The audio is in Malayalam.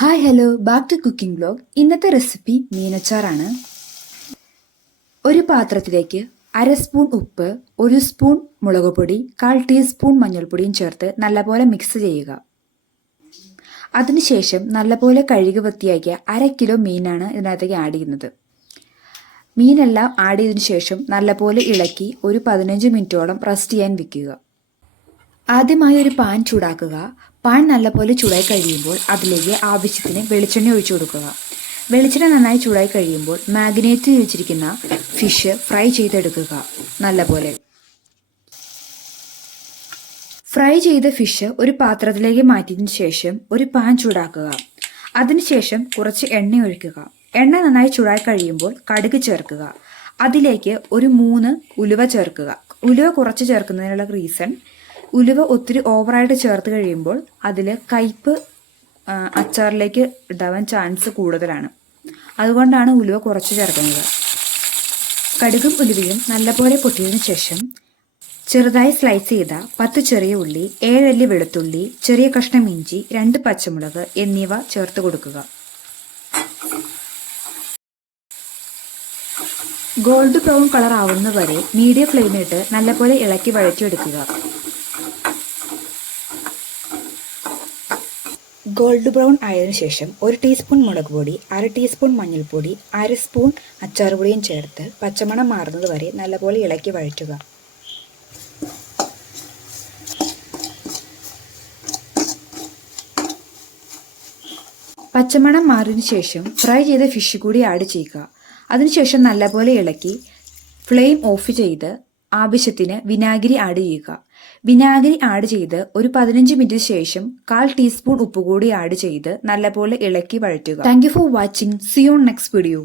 Hi hello back to cooking blog. ഇന്നത്തെ റെസിപ്പി മീനച്ചാറാണ്. ഒരു പാത്രത്തിലേക്ക് 1/2 സ്പൂൺ ഉപ്പ്, 1 സ്പൂൺ മുളക് പൊടി, 1/4 ടീസ്പൂൺ മഞ്ഞൾപ്പൊടിയും ചേർത്ത് നല്ലപോലെ മിക്സ് ചെയ്യുക. അതിനുശേഷം നല്ലപോലെ കഴുകി വൃത്തിയാക്കിയ 1/2 കിലോ മീനാണ് ഇതിനകത്തേക്ക് ആഡ് ചെയ്യുന്നത്. മീനെല്ലാം ആഡ് ചെയ്തതിനു ശേഷം നല്ലപോലെ ഇളക്കി ഒരു 15 മിനിറ്റോളം റെസ്റ്റ് ചെയ്യാൻ വെക്കുക. ആദ്യമായി ഒരു പാൻ ചൂടാക്കുക. പാൻ നല്ലപോലെ ചൂടായി കഴിയുമ്പോൾ അതിലേക്ക് ആവശ്യത്തിന് വെളിച്ചെണ്ണ ഒഴിച്ചു കൊടുക്കുക. വെളിച്ചെണ്ണ നന്നായി ചൂടായി കഴിയുമ്പോൾ മാഗ്നേറ്റ് ചെയ്ത് വെച്ചിരിക്കുന്ന ഫിഷ് ഫ്രൈ ചെയ്തെടുക്കുക. നല്ലപോലെ ഫ്രൈ ചെയ്ത ഫിഷ് ഒരു പാത്രത്തിലേക്ക് മാറ്റിയതിനു ശേഷം ഒരു പാൻ ചൂടാക്കുക. അതിനുശേഷം കുറച്ച് എണ്ണ ഒഴിക്കുക. എണ്ണ നന്നായി ചൂടായി കഴിയുമ്പോൾ കടുക് ചേർക്കുക. അതിലേക്ക് ഒരു 3 ഉലുവ ചേർക്കുക. ഉലുവ കുറച്ച് ചേർക്കുന്നതിനുള്ള റീസൺ, ഉലുവ ഒത്തിരി ഓവറായിട്ട് ചേർത്ത് കഴിയുമ്പോൾ അതിൽ കയ്പ്പ് അച്ചാറിലേക്ക് ഉണ്ടാവാൻ ചാൻസ് കൂടുതലാണ്. അതുകൊണ്ടാണ് ഉലുവ കുറച്ച് ചേർക്കുന്നത്. കടുകും ഉലുവയും നല്ലപോലെ പൊട്ടിയതിനു ശേഷം ചെറുതായി സ്ലൈസ് ചെയ്ത 10 ചെറിയ ഉള്ളി, 7 അല്ലി വെളുത്തുള്ളി, ചെറിയ കഷ്ണം ഇഞ്ചി, 2 പച്ചമുളക് എന്നിവ ചേർത്ത് കൊടുക്കുക. ഗോൾഡ് ബ്രൗൺ കളർ ആവുന്നവരെ മീഡിയം ഫ്ലെയിമിലിട്ട് നല്ലപോലെ ഇളക്കി വഴറ്റിയെടുക്കുക. ഗോൾഡ് ബ്രൗൺ ആയതിനു ശേഷം 1 ടീസ്പൂൺ മുളക് പൊടി, 1/2 ടീസ്പൂൺ മഞ്ഞൾപ്പൊടി, 1/2 സ്പൂൺ അച്ചാറുപൊടിയും ചേർത്ത് പച്ചമണം മാറുന്നത് വരെ നല്ലപോലെ ഇളക്കി വഴറ്റുക. പച്ചമണം മാറിയതിനു ശേഷം ഫ്രൈ ചെയ്ത ഫിഷ് കൂടി ആഡ് ചെയ്യുക. അതിനുശേഷം നല്ലപോലെ ഇളക്കി ഫ്ലെയിം ഓഫ് ചെയ്ത് ആവശ്യത്തിന് വിനാഗിരി ആഡ് ചെയ്യുക. വിനാഗിരി ആഡ് ചെയ്ത് ഒരു 15 മിനിറ്റിന് ശേഷം 1/4 ടീസ്പൂൺ ഉപ്പ് കൂടി ആഡ് ചെയ്ത് നല്ലപോലെ ഇളക്കി വഴറ്റുക. Thank you for watching. See you on next video.